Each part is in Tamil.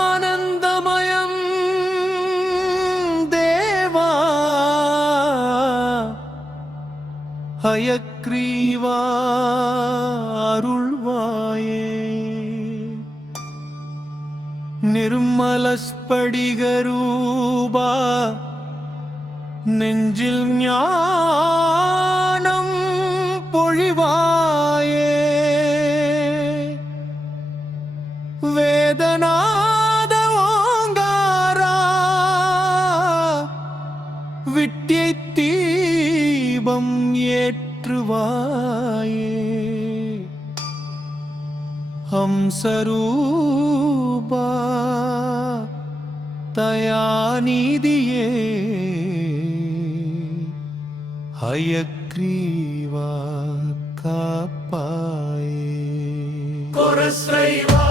ஞானானந்தமயம் தேவா ஹயக்ரீவா அருள்வாயே நிர்மலஸ்படிகரூபா நெஞ்சில் ஞானம் பொழிவாயே வேதநாத ஓங்காரா விட்டியை தீபம் ஏற்றுவாயே ஹம்சரூபா தயாநிதியே ஹயக்ரீவா காப்பாயே கொரஸ்ரைவா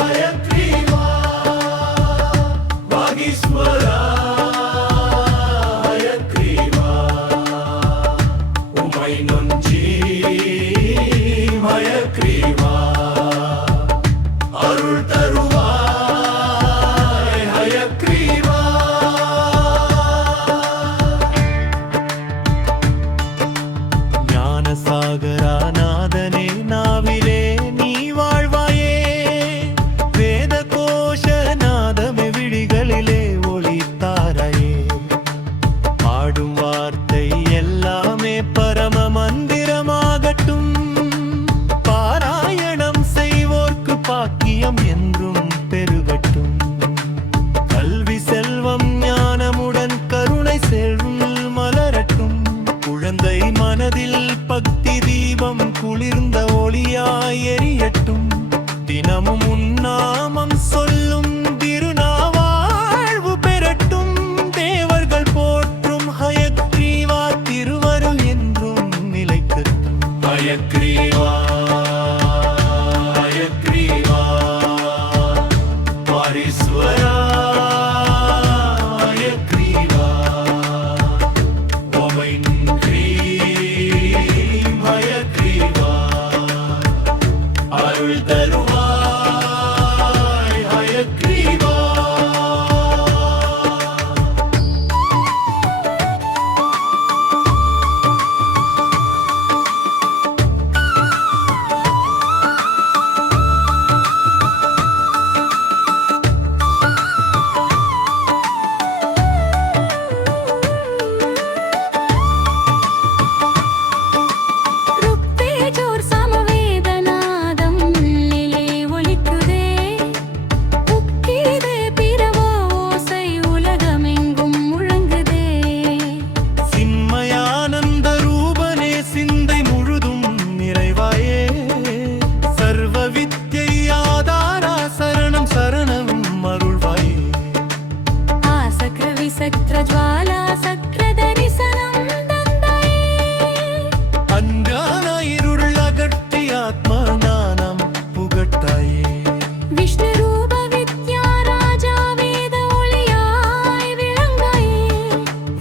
ஹயக்ரீவா வாகீஸ்வரா ஹயக்ரீவா உமை நொஞ்சி ஹயக்ரீவா அருள் தருவாய் ஹயக்ரீவா ஞானசாகரா நாதனே நாவிலே நீ வாழ்வாயே வேத கோஷ நாதமே விழிகளிலே ஒளித்தாரையே பாடும் வார்த்தை எல்லாமே பரம மந்திரமாகட்டும் பாராயணம் செய்வோர்க்கு பாக்கியம் என்றும் பெருகட்டும் கல்வி செல்வம் ஞானமுடன் கருணை செல்வம் மலரட்டும் குழந்தை மனதில் பக்தி தீபம் குளிர்ந்த ஒளியாய் எரியட்டும் தினமும் உன்னாமம் சொல்லும் திருநாவாழ்வு பெறட்டும் தேவர்கள் போற்றும் ஹயக்ரீவா திருவருள் என்றும் நிலைக்கட்டும் ஹயக்ரீவா ஹயக்ரீவா வாரீஸ்வரா ஹயக்ரீவா உமை நன்றி ஹயக்ரீவா அருள் தருவாய் ஹயக்ரீவா ருக்தேஜோர் சமவேதநாதம் உள்ளிலே ஒலிக்குதே உக்கீதே பிறவோ ஓசை உலகமெங்கும் முழங்குதே சின்மயானந்த ரூபனே சிந்தை முழுதும் நிறைவாயே சர்வ வித்யை ஆதாரா சரணம் சரணம் அருள்வாயே ஆசக்ர விசக்ர ஜ்வாலா சக்ர தரிசனம் தந்தாயே அஞ்ஞான இருள் அகற்றி ஆத்ம ஞானம் புகட்டாயே விஷ்ணு ரூப வித்யா ராஜா வேத ஒளியாய் விளங்காயே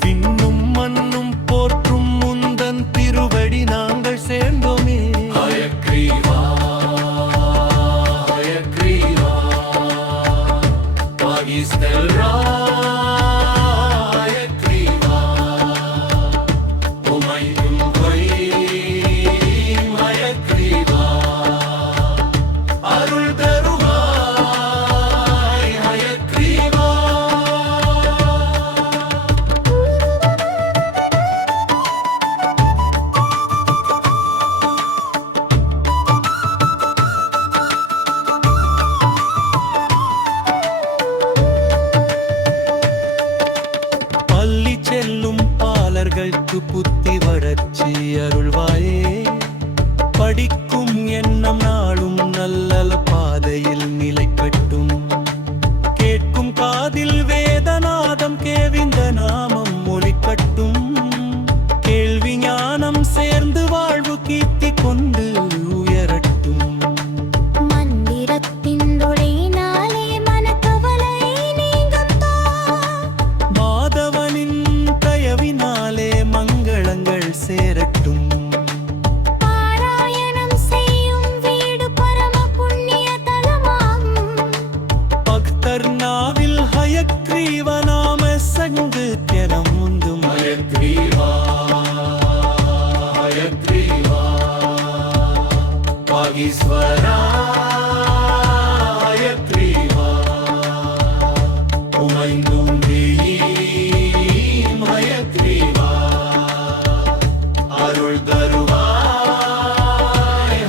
விண்ணும் மண்ணும் போற்றும் முந்தன் திருவடி நாங்கள் சேர்ந்தோமே ஹயக்ரீவா ஹயக்ரீவா வாகீஸ்வரா ஹயக்ரீவா உமை நொஞ்சி ஹயக்ரீவா அருள் தருவாய் ஹயக்ரீவா பள்ளி செல்லும் பாலர்களுக்கு புத்தி வளர்ச்சி அருள்வாயே படிக்கும் எண்ணம் நாளும் நல்ல பாதையில் நிலைக்கட்டும் கேட்கும் காதில் வேதநாதம் கேவிந்த நாமம் ஒலிக்கட்டும் கேள்வி ஞானம் சேர்ந்து வாழ்வு கீர்த்தி கொண்டு உயரட்டும் மந்திரத்தின் ஒளியினாலே மனக்கவலை நீங்கும் மாதவனின் தயவினாலே மங்களங்கள் சேரட்டும் வாகீஸ்வரா ஹயக்ரீவா உமைந்தும் நீயும் ஹயக்ரீவா அருள் தருவாய்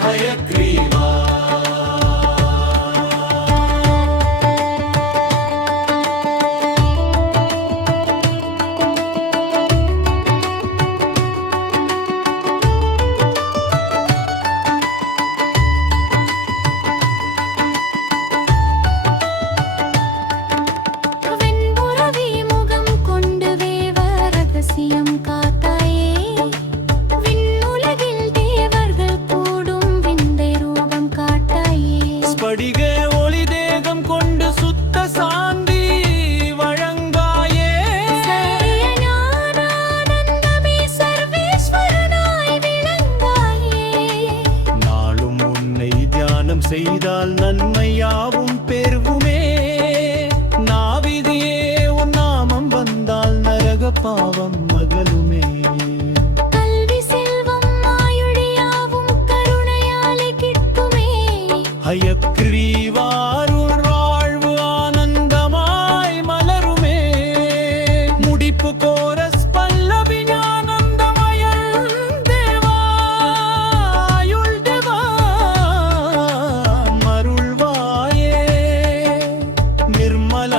ஹயக்ரீவா வெண்புறவி முகம் கொண்டு வேவ ரகசியம் காத்தாயே விண்ணுலகில் தேவர்கள் கூடும் விந்தை ரூபம் காட்டாயே ஸ்படிக ஒளி தேகம் கொண்டு சுத்த சாந்தி வழங்காயே சத்திய ஞானானந்தமே சர்வேஸ்வரனாய் விளங்காயே நாளும் உன்னை தியானம் செய்தால் நன்மையாவும் பெருகுமே நாவிதியே உன் நாமம் வந்தால் நரக பாவம் மகளுமே கல்வி செல்வம் ஆயுளியாவும் கருணையாலே கிட்டுமே ஹயக்ரீவாருள் வாழ்வு ஆனந்தமாய் மலருமே முடிப்பு கோரஸ் பல்லவி ஞானந்தமயன் தேவா அயுள் தேவா மருள்வாயே நிர்மல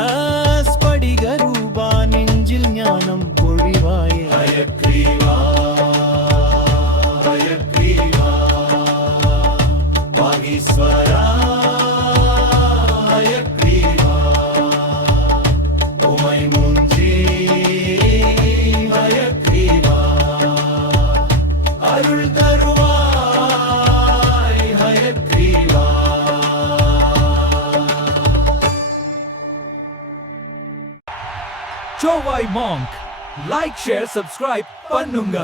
ஸ்படிக ரூபா நெஞ்சில் ஞானம் பொழிவாயே ஹயக்ரீவா ஹயக்ரீவா வாகீஸ்வரா ஹயக்ரீவா உமை முஞ்சி ஹயக்ரீவா அருள் தருவாய் Hayagriva Chowai Monk. Like, share, subscribe, பண்ணுங்க.